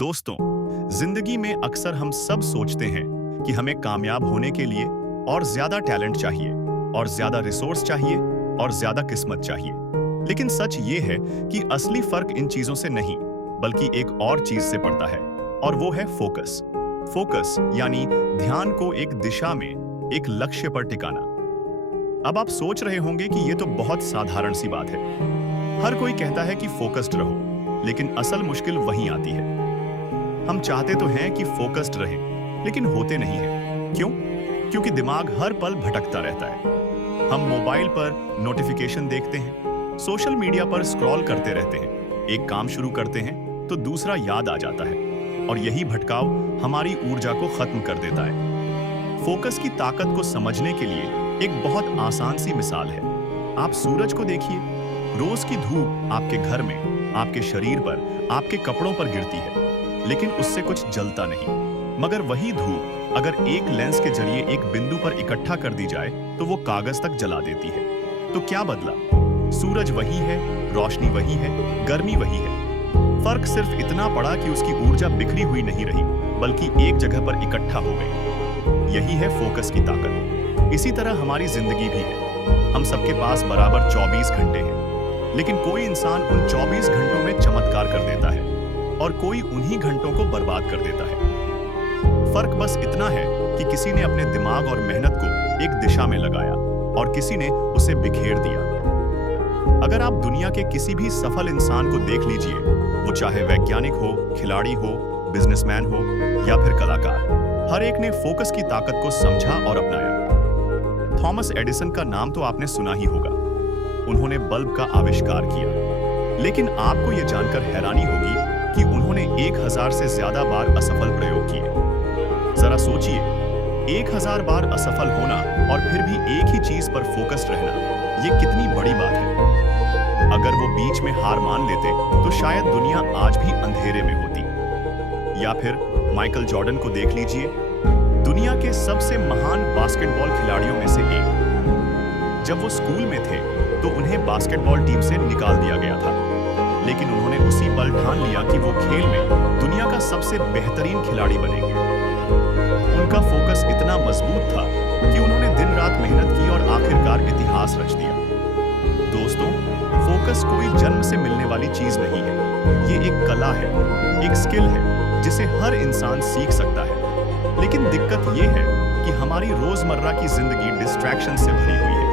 दोस्तों, जिंदगी में अक्सर हम सब सोचते हैं कि हमें कामयाब होने के लिए और ज्यादा टैलेंट चाहिए और ज्यादा रिसोर्स चाहिए और ज्यादा किस्मत चाहिए। लेकिन सच ये है कि असली फर्क इन चीजों से नहीं बल्कि एक और चीज से पड़ता है और वो है फोकस। फोकस यानी ध्यान को एक दिशा में, एक लक्ष्य पर टिकाना। अब आप सोच रहे होंगे कि ये तो बहुत साधारण सी बात है। हर कोई कहता है कि फोकस्ड रहो, लेकिन असल मुश्किल वहीं आती है। हम चाहते तो हैं कि फोकस्ड रहें, लेकिन होते नहीं हैं। क्यों? क्योंकि दिमाग हर पल भटकता रहता है। हम मोबाइल पर नोटिफिकेशन देखते हैं, सोशल मीडिया पर स्क्रॉल करते रहते हैं, एक काम शुरू करते हैं तो दूसरा याद आ जाता है और यही भटकाव हमारी ऊर्जा को खत्म कर देता है। फोकस की ताकत को समझने के लिए एक बहुत आसान सी मिसाल है। आप सूरज को देखिए। रोज की धूप आपके घर में, आपके शरीर पर, आपके कपड़ों पर गिरती है, लेकिन उससे कुछ जलता नहीं। मगर वही धूप अगर एक लेंस के जरिए एक बिंदु पर इकट्ठा कर दी जाए तो वो कागज तक जला देती है। तो क्या बदला? सूरज वही है, रोशनी वही है, गर्मी वही है। फर्क सिर्फ इतना पड़ा कि उसकी ऊर्जा बिखरी हुई नहीं रही, बल्कि एक जगह पर इकट्ठा हो गई। यही है फोकस की ताकत। इसी तरह हमारी जिंदगी भी है। हम सबके पास बराबर 24 घंटे हैं, लेकिन कोई इंसान उन 24 घंटों में चमत्कार कर देता है और कोई उन्हीं घंटों को बर्बाद कर देता है। फर्क बस इतना है कि किसी ने अपने दिमाग और मेहनत को एक दिशा में लगाया और किसी ने उसे बिखेर दिया। अगर आप दुनिया के किसी भी सफल इंसान को देख लीजिए, वो चाहे वैज्ञानिक हो, खिलाड़ी हो, बिजनेसमैन हो या फिर कलाकार, हर एक ने फोकस की ताकत को समझा और अपनाया। थॉमस एडिसन का नाम तो आपने सुना ही होगा। उन्होंने बल्ब का आविष्कार किया, लेकिन आपको यह जानकर हैरानी होगी कि उन्होंने 1000 से ज्यादा बार असफल प्रयोग किए। जरा सोचिए, 1000 बार असफल होना और फिर भी एक ही चीज पर फोकस्ड रहना, ये कितनी बड़ी बात है। अगर वो बीच में हार मान लेते तो शायद दुनिया आज भी अंधेरे में होती। या फिर माइकल जॉर्डन को देख लीजिए, दुनिया के सबसे महान बास्केटबॉल खिलाड़ियों में से एक। जब वो स्कूल में थे तो उन्हें बास्केटबॉल टीम से निकाल दिया गया था, लेकिन उन्होंने उसी पल ठान लिया कि वो खेल में दुनिया का सबसे बेहतरीन खिलाड़ी बनेंगे। उनका फोकस इतना मजबूत था कि उन्होंने दिन रात मेहनत की और आखिरकार इतिहास रच दिया। दोस्तों, फोकस कोई जन्म से मिलने वाली चीज नहीं है। ये एक कला है, एक स्किल है जिसे हर इंसान सीख सकता है। लेकिन दिक्कत ये है कि हमारी रोजमर्रा की जिंदगी डिस्ट्रैक्शन से भरी हुई है।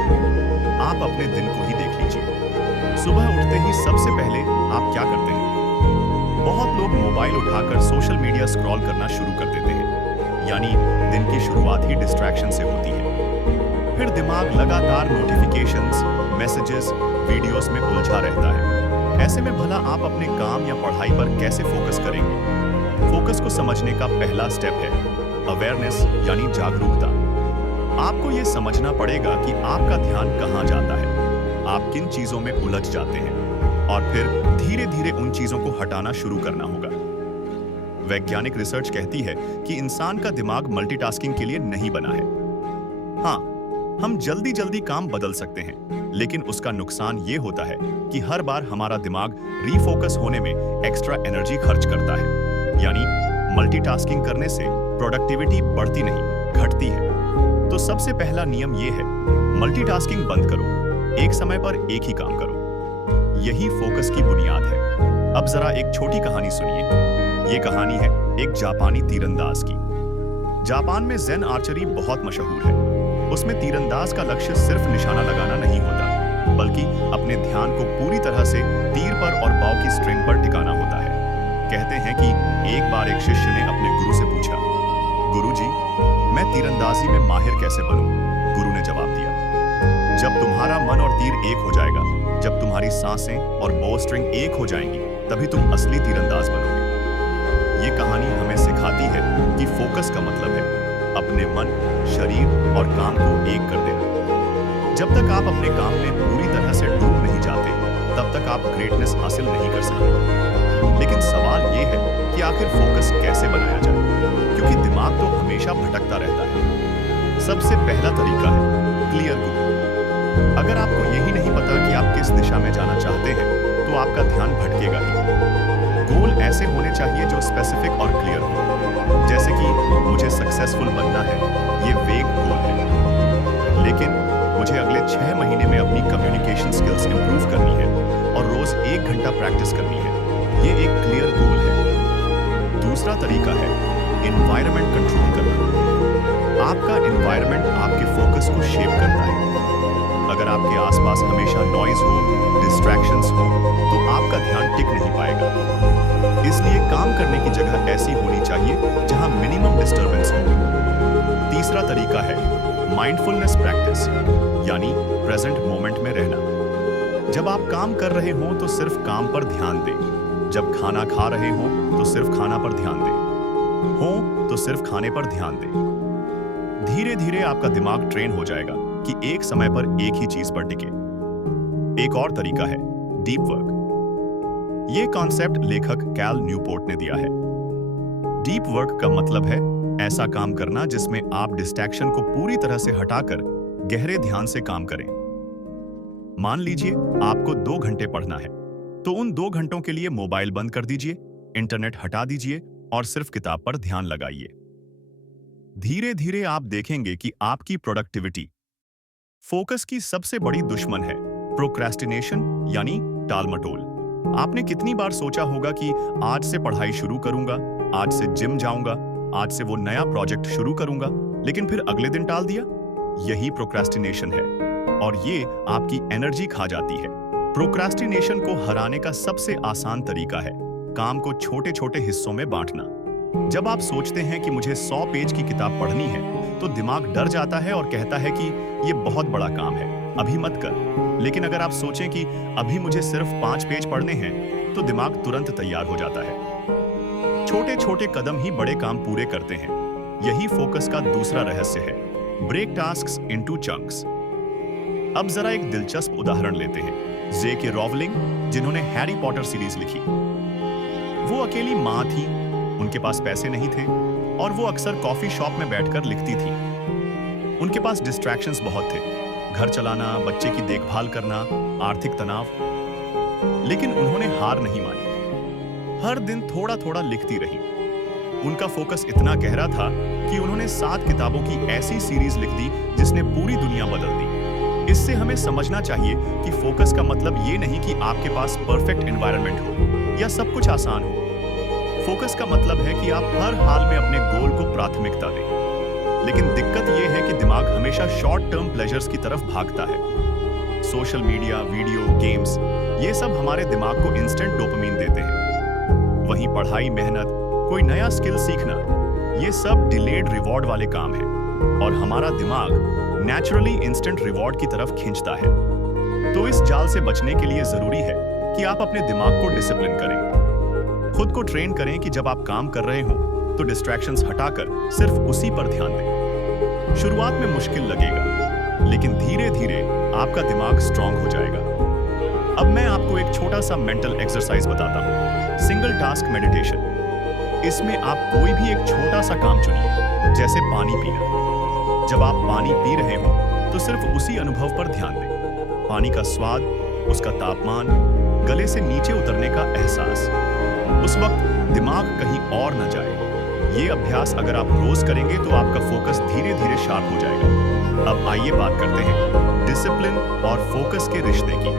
आप अपने दिन को ही देख लीजिए। सुबह उठते ही सबसे पहले आप क्या करते हैं? बहुत लोग मोबाइल उठाकर सोशल मीडिया स्क्रॉल करना शुरू कर देते हैं, यानी दिन की शुरुआत ही डिस्ट्रैक्शन से होती है। फिर दिमाग लगातार नोटिफिकेशंस, मैसेजेस, वीडियोस में उलझा रहता है। ऐसे में भला आप अपने काम या पढ़ाई पर कैसे फोकस करेंगे? फोकस को समझने का पहला स्टेप है अवेयरनेस, यानी जागरूकता। आपको यह समझना पड़ेगा कि आपका ध्यान कहां जाता है, आप किन चीजों में उलझ जाते हैं, और फिर धीरे धीरे उन चीजों को हटाना शुरू करना होगा। वैज्ञानिक रिसर्च कहती है कि इंसान का दिमाग मल्टीटास्किंग के लिए नहीं बना है। हाँ, हम जल्दी जल्दी काम बदल सकते हैं, लेकिन उसका नुकसान ये होता है कि हर बार हमारा दिमाग रीफोकस होने में एक्स्ट्रा एनर्जी खर्च करता है। यानी मल्टीटास्किंग करने से प्रोडक्टिविटी बढ़ती नहीं, घटती है। तो सबसे पहला नियम ये है, मल्टीटास्किंग बंद करो, एक समय पर एक ही काम करो। यही फोकस की बुनियाद है। अब जरा एक छोटी कहानी सुनिए। ये कहानी है एक जापानी तीरंदाज की। जापान में ज़ेन आर्चरी बहुत मशहूर है। उसमें तीरंदाज का लक्ष्य सिर्फ निशाना लगाना नहीं होता, बल्कि अपने ध्यान को पूरी तरह से तीर पर और बॉव की स्ट्रिंग पर टिकाना होता है। कहते हैं कि एक बार एक शिष्य ने अपने गुरु से पूछा, गुरुजी, मैं तीरंदाजी में माहिर कैसे बनूं? गुरु ने जवाब दिया, जब तुम्हारा मन और तीर एक हो जाएगा, जब तुम्हारी सांसें और बॉ स्ट्रिंग एक हो जाएंगी, तभी तुम असली तीरंदाज बनोगे। ये कहानी हमें सिखाती है कि फोकस का मतलब है अपने मन, शरीर और काम को एक कर देना। जब तक आप अपने काम में पूरी तरह से डूब नहीं जाते, तब तक आप ग्रेटनेस हासिल नहीं कर सकते। लेकिन सवाल ये है कि आखिर फोकस कैसे बनाया जाए, क्योंकि दिमाग तो हमेशा भटकता रहता है। सबसे पहला तरीका है क्लियर गोल। अगर आपको यही नहीं पता कि आप किस दिशा में जाना चाहते हैं, तो आपका ध्यान भटकेगा ही। गोल ऐसे होने चाहिए जो स्पेसिफिक और क्लियर हो। जैसे कि मुझे सक्सेसफुल बनना है, ये वेग गोल है। लेकिन मुझे अगले 6 महीने में अपनी कम्युनिकेशन स्किल्स इंप्रूव करनी है और रोज 1 घंटा प्रैक्टिस करनी है, ये एक क्लियर गोल है। दूसरा तरीका है एनवायरनमेंट कंट्रोल करना। आपका एनवायरनमेंट आपके फोकस को शेप करता है। अगर आपके आसपास हमेशा नॉइज हो, डिस्ट्रैक्शंस हो, तो आपका ध्यान टिक नहीं पाएगा। इसलिए काम करने की जगह ऐसी होनी चाहिए जहां मिनिमम डिस्टरबेंस हो। तीसरा तरीका है माइंडफुलनेस प्रैक्टिस, यानी प्रेजेंट मोमेंट में रहना। जब आप काम कर रहे हो तो सिर्फ काम पर ध्यान दें। जब खाना खा रहे हो तो सिर्फ खाना पर ध्यान दें। हो तो सिर्फ खाने पर ध्यान दें। धीरे धीरे आपका दिमाग ट्रेन हो जाएगा कि एक समय पर एक ही चीज पर टिके। एक और तरीका है डीप वर्क। यह कॉन्सेप्ट लेखक कैल न्यूपोर्ट ने दिया है। डीप वर्क का मतलब है ऐसा काम करना जिसमें आप डिस्ट्रैक्शन को पूरी तरह से हटाकर गहरे ध्यान से काम करें। मान लीजिए आपको 2 घंटे पढ़ना है, तो उन 2 घंटों के लिए मोबाइल बंद कर दीजिए, इंटरनेट हटा दीजिए और सिर्फ किताब पर ध्यान लगाइए। धीरे धीरे आप देखेंगे कि आपकी प्रोडक्टिविटी, फोकस की सबसे बड़ी दुश्मन है प्रोक्रेस्टिनेशन, यानी टालमटोल। आपने कितनी बार सोचा होगा कि आज से पढ़ाई शुरू करूंगा, आज से जिम जाऊंगा, आज से वो नया प्रोजेक्ट शुरू करूंगा, लेकिन फिर अगले दिन टाल दिया। यही प्रोक्रेस्टिनेशन है और ये आपकी एनर्जी खा जाती है। प्रोक्रेस्टिनेशन को हराने का सबसे आसान तरीका है काम को छोटे छोटे हिस्सों में बांटना। जब आप सोचते हैं कि मुझे 100 पेज की किताब पढ़नी है, तो दिमाग डर जाता है और कहता है कि ये बहुत बड़ा काम है, अभी मत कर। लेकिन अगर आप सोचें कि अभी मुझे सिर्फ 5 पेज पढ़ने हैं, तो दिमाग तुरंत तैयार हो जाता है। छोटे छोटे कदम ही बड़े काम पूरे करते हैं। यही फोकस का दूसरा रहस्य है, ब्रेक टास्क्स इनटू चंक्स। अब जरा एक दिलचस्प उदाहरण लेते हैं, जे.के. रोलिंग, जिन्होंने हैरी पॉटर सीरीज लिखी। वो अकेली माँ थी, उनके पास पैसे नहीं थे और वो अक्सर कॉफी शॉप में बैठकर लिखती थी। उनके पास डिस्ट्रैक्शंस बहुत थे, घर चलाना, बच्चे की देखभाल करना, आर्थिक तनाव। लेकिन उन्होंने हार नहीं मानी, हर दिन थोड़ा थोड़ा लिखती रही। उनका फोकस इतना गहरा था कि उन्होंने 7 किताबों की ऐसी सीरीज लिख दी जिसने पूरी दुनिया बदल दी। इससे हमें समझना चाहिए कि फोकस का मतलब ये नहीं कि आपके पास परफेक्ट एनवायरनमेंट हो या सब कुछ आसान हो। फोकस का मतलब है कि आप हर हाल में अपने गोल को प्राथमिकता दें। लेकिन दिक्कत यह है कि दिमाग हमेशा शॉर्ट टर्म प्लेजर्स की तरफ भागता है। सोशल मीडिया, वीडियो गेम्स, ये सब हमारे दिमाग को इंस्टेंट डोपामिन देते हैं। वहीं पढ़ाई, मेहनत, कोई नया स्किल सीखना, ये सब डिलेड रिवॉर्ड वाले काम हैं और हमारा दिमाग नेचुरली इंस्टेंट रिवॉर्ड की तरफ खींचता है। तो इस जाल से बचने के लिए जरूरी है कि आप अपने दिमाग को डिसिप्लिन करें। खुद को ट्रेन करें कि जब आप काम कर रहे हो तो डिस्ट्रैक्शंस हटाकर सिर्फ उसी पर ध्यान दें। शुरुआत में मुश्किल लगेगा, लेकिन धीरे धीरे आपका दिमाग स्ट्रांग हो जाएगा। अब मैं आपको एक छोटा सा मेंटल एक्सरसाइज बताता हूँ, सिंगल टास्क मेडिटेशन। इसमें आप कोई भी एक छोटा सा काम चुनिए, जैसे पानी पीना। जब आप पानी पी रहे हो तो सिर्फ उसी अनुभव पर ध्यान दें, पानी का स्वाद, उसका तापमान, गले से नीचे उतरने का एहसास। उस वक्त दिमाग कहीं और न जाए। ये अभ्यास अगर आप रोज करेंगे तो आपका फोकस धीरे धीरे शार्प हो जाएगा। अब आइए बात करते हैं डिसिप्लिन और फोकस के रिश्ते की।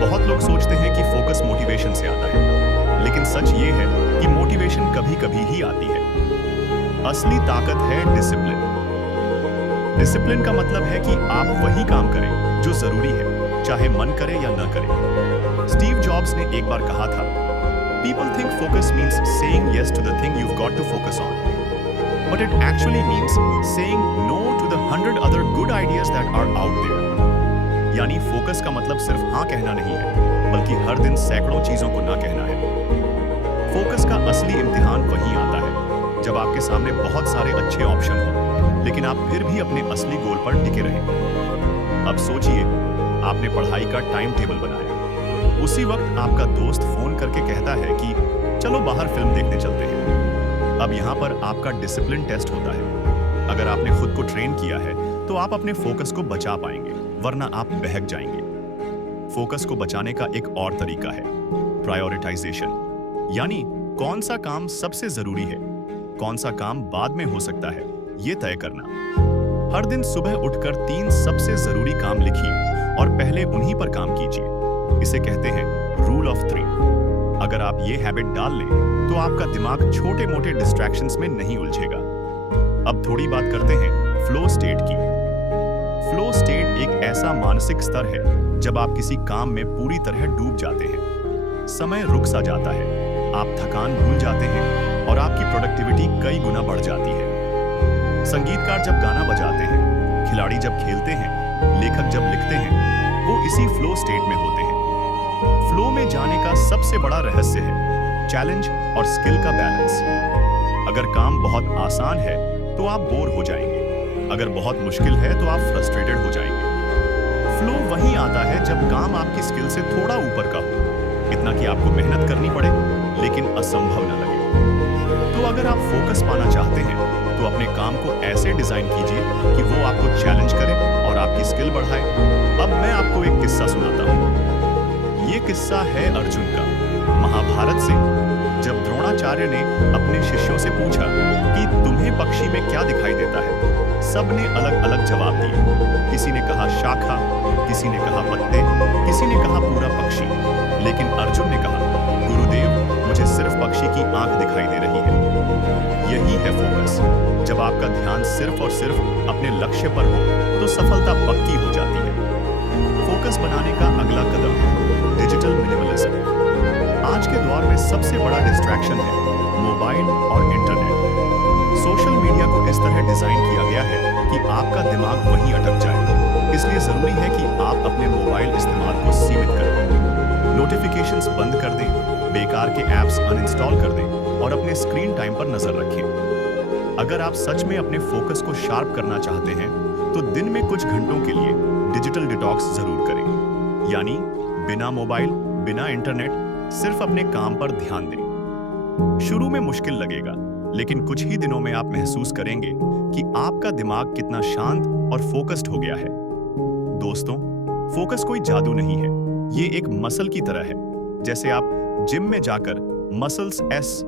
बहुत लोग सोचते हैं कि फोकस मोटिवेशन से आता है, लेकिन सच ये है कि मोटिवेशन कभी कभी ही आती है। असली ताकत है डिसिप्लिन। डिसिप्लिन का मतलब है कि आप वही काम करें जो जरूरी है, चाहे मन करे या न करे। स्टीव जॉब्स ने एक बार कहा था, People think focus means saying yes to the thing you've got to focus on. But it actually means saying no to the 100 other good ideas that are out there. यानी focus का मतलब सिर्फ हाँ कहना नहीं है, बल्कि हर दिन सैकड़ों चीजों को ना कहना है। फोकस का असली इम्तिहान वहीं आता है जब आपके सामने बहुत सारे अच्छे ऑप्शन हो, लेकिन आप फिर भी अपने असली गोल पर टिके रहें। अब सोचिए, आपने पढ़ाई का टाइम टेबल बनाया, उसी वक्त आपका दोस्त फोन करके कहता है कि चलो बाहर फिल्म देखने चलते हैं। अब यहाँ पर आपका डिसिप्लिन टेस्ट होता है। अगर आपने खुद को ट्रेन किया है तो आप अपने फोकस को बचा पाएंगे, वरना आप बहक जाएंगे। फोकस को बचाने का एक और तरीका है प्रायोरिटाइजेशन। यानी कौन सा काम सबसे जरूरी है, कौन सा काम बाद में हो सकता है, ये तय करना। हर दिन सुबह उठकर 3 सबसे जरूरी काम लिखिए और पहले उन्हीं पर काम कीजिए। इसे कहते हैं रूल ऑफ 3। अगर आप ये हैबिट डाल लें तो आपका दिमाग छोटे मोटे डिस्ट्रैक्शंस में नहीं उलझेगा। अब थोड़ी बात करते हैं फ्लो स्टेट की। फ्लो स्टेट एक ऐसा मानसिक स्तर है जब आप किसी काम में पूरी तरह डूब जाते हैं। समय रुक सा जाता है, आप थकान भूल जाते हैं और आपकी प्रोडक्टिविटी कई गुना बढ़ जाती है। संगीतकार जब गाना बजाते हैं, खिलाड़ी जब खेलते हैं, लेखक जब लिखते हैं, वो इसी फ्लो स्टेट में होते हैं। फ्लो में जाने का सबसे बड़ा रहस्य है चैलेंज और स्किल का बैलेंस। अगर काम बहुत आसान है तो आप बोर हो जाएंगे, अगर बहुत मुश्किल है तो आप फ्रस्ट्रेटेड हो जाएंगे। फ्लो वहीं आता है जब काम आपकी स्किल से थोड़ा ऊपर का हो, इतना कि आपको मेहनत करनी पड़े लेकिन असंभव न लगे। तो अगर आप फोकस पाना चाहते हैं तो अपने काम को ऐसे डिजाइन कीजिए कि वो आपको चैलेंज करे और आपकी स्किल बढ़ाए। अब मैं आपको एक किस्सा सुनाता हूँ। ये किस्सा है अर्जुन का, महाभारत से। जब द्रोणाचार्य ने अपने शिष्यों से पूछा कि तुम्हें पक्षी में क्या दिखाई देता है, सबने अलग अलग जवाब दिए। किसी ने कहा शाखा, किसी ने कहा पत्ते, किसी ने कहा पूरा पक्षी। लेकिन अर्जुन ने कहा, गुरुदेव, मुझे सिर्फ पक्षी की आंख दिखाई दे रही है। यही है फोकस। जब आपका ध्यान सिर्फ और सिर्फ अपने लक्ष्य पर हो तो सफलता पक्की हो जाती है। फोकस बनाने का अगला कदम है डिजिटल मिनिमलिज्म। आज के दौर में सबसे बड़ा डिस्ट्रैक्शन है मोबाइल और इंटरनेट। सोशल मीडिया को इस तरह डिजाइन किया गया है कि आपका दिमाग वहीं अटक जाए। इसलिए जरूरी है कि आप अपने मोबाइल इस्तेमाल को सीमित करें, नोटिफिकेशंस बंद कर दें, बेकार के ऐप्स अनइंस्टॉल कर दें और अपने स्क्रीन टाइम पर नजर रखें। अगर आप सच में अपने फोकस को शार्प करना चाहते हैं तो दिन में कुछ घंटों के लिए डिजिटल डिटॉक्स जरूर करें, यानी बिना मोबाइल, बिना इंटरनेट, सिर्फ अपने काम पर ध्यान दें। शुरू में मुश्किल लगेगा, लेकिन कुछ ही दिनों में आप महसूस करेंगे कि आपका दिमाग कितना शांत और फोकस्ड हो गया है। दोस्तों, फोकस कोई जादू नहीं है, ये एक मसल की तरह है। जैसे आप जिम में जाकर मसल्स एस